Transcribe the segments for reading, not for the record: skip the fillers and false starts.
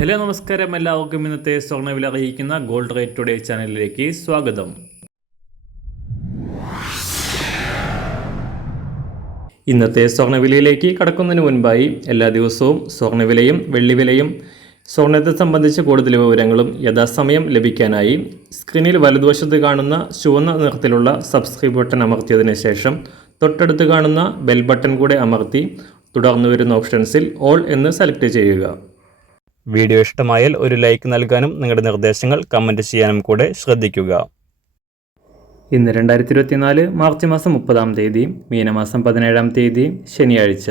Hello നമസ്കാരം, എല്ലാവർക്കും ഇന്നത്തെ സ്വർണ്ണവില അറിയിക്കുന്ന ഗോൾഡ് റേറ്റ് ടുഡേ ചാനലിലേക്ക് സ്വാഗതം. ഇന്നത്തെ സ്വർണ്ണവിലയിലേക്ക് കടക്കുന്നതിന് മുൻപായി എല്ലാ ദിവസവും സ്വർണ്ണവിലയും വെള്ളിവിലയും സ്വർണ്ണത്തെ സംബന്ധിച്ച് കൂടുതൽ വിവരങ്ങളും യഥാസമയം ലഭിക്കാനായി സ്ക്രീനിൽ വലതുവശത്ത് കാണുന്ന ചുവന്ന നിറത്തിലുള്ള സബ്സ്ക്രൈബ് ബട്ടൺ അമർത്തിയതിനു ശേഷം തൊട്ടടുത്ത് കാണുന്ന ബെൽ ബട്ടൺ കൂടെ അമർത്തി തുടർന്ന് വരുന്ന ഓപ്ഷൻസിൽ ഓൾ എന്ന് സെലക്ട് ചെയ്യുക. വീഡിയോ ഇഷ്ടമായാൽ ഒരു ലൈക്ക് നൽകാനും നിങ്ങളുടെ നിർദ്ദേശങ്ങൾ കമൻറ്റ് ചെയ്യാനും കൂടെ ശ്രദ്ധിക്കുക. ഇന്ന് 2024 മാർച്ച് മാസം 30 മീനമാസം 17 ശനിയാഴ്ച.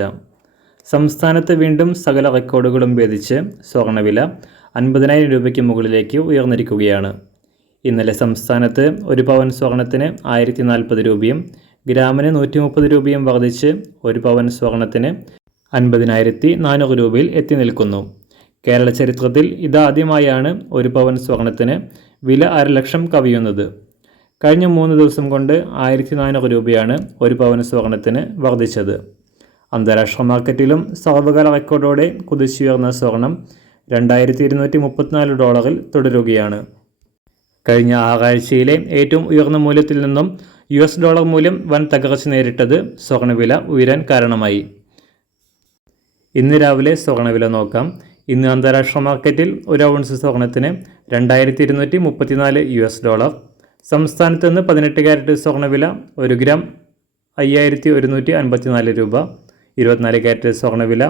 സംസ്ഥാനത്ത് വീണ്ടും സകല റെക്കോർഡുകളും ഭേദിച്ച് സ്വർണ്ണവില 50,000 രൂപയ്ക്ക് മുകളിലേക്ക് ഉയർന്നിരിക്കുകയാണ്. ഇന്നലെ സംസ്ഥാനത്ത് ഒരു പവൻ സ്വർണത്തിന് 1040 രൂപയും ഗ്രാമിന് 130 രൂപയും വർദ്ധിച്ച് ഒരു പവൻ സ്വർണത്തിന് 50,400 രൂപയിൽ എത്തി നിൽക്കുന്നു. കേരള ചരിത്രത്തിൽ ഇതാദ്യമായാണ് ഒരു പവൻ സ്വർണത്തിന് വില 1,00,000 കവിയുന്നത്. കഴിഞ്ഞ 3 ദിവസം കൊണ്ട് 1,400 രൂപയാണ് ഒരു പവൻ സ്വർണത്തിന് വർദ്ധിച്ചത്. അന്താരാഷ്ട്ര മാർക്കറ്റിലും സർവകാല റെക്കോർഡോടെ കുതിച്ചുയർന്ന സ്വർണം $2,234 തുടരുകയാണ്. കഴിഞ്ഞ ആഴ്ചയിലെ ഏറ്റവും ഉയർന്ന മൂല്യത്തിൽ നിന്നും $US മൂല്യം വൻ തകർച്ച നേരിട്ടത് സ്വർണ്ണവില ഉയരാൻ കാരണമായി. ഇന്ന് രാവിലെ സ്വർണ്ണവില നോക്കാം. ഇന്ന് അന്താരാഷ്ട്ര മാർക്കറ്റിൽ ഒരു ഔൺസ് സ്വർണത്തിന് $2,234. സംസ്ഥാനത്ത് നിന്ന് 18 ക്യാരറ്റ് സ്വർണ്ണവില 1 ഗ്രാം 5,154 രൂപ. 24 ക്യാരറ്റ് സ്വർണ്ണവില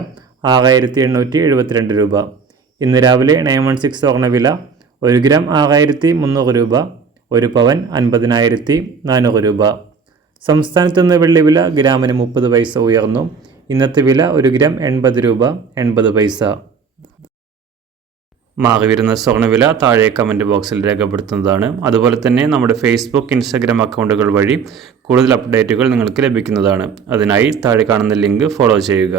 6,872 രൂപ. ഇന്ന് രാവിലെ 916 സ്വർണ്ണവില 1 ഗ്രാം 6,300 രൂപ. ഒരു പവൻ 50,400 രൂപ. സംസ്ഥാനത്ത് നിന്ന് വെള്ളിവില ഗ്രാമിന് 30 പൈസ ഉയർന്നു. ഇന്നത്തെ വില 1 ഗ്രാം 80 രൂപ 80 പൈസ. മാറി വരുന്ന സ്വർണ്ണവില താഴെ കമൻറ്റ് ബോക്സിൽ രേഖപ്പെടുത്തുന്നതാണ്. അതുപോലെ തന്നെ നമ്മുടെ ഫേസ്ബുക്ക്, ഇൻസ്റ്റാഗ്രാം അക്കൗണ്ടുകൾ വഴി കൂടുതൽ അപ്ഡേറ്റുകൾ നിങ്ങൾക്ക് ലഭിക്കുന്നതാണ്. അതിനായി താഴെ കാണുന്ന ലിങ്ക് ഫോളോ ചെയ്യുക.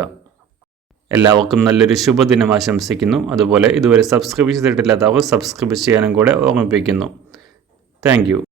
എല്ലാവർക്കും നല്ലൊരു ശുഭദിനം ആശംസിക്കുന്നു. അതുപോലെ ഇതുവരെ സബ്സ്ക്രൈബ് ചെയ്തിട്ടില്ലാത്തവർ സബ്സ്ക്രൈബ് ചെയ്യാനും കൂടെ ഓർമ്മിപ്പിക്കുന്നു. താങ്ക്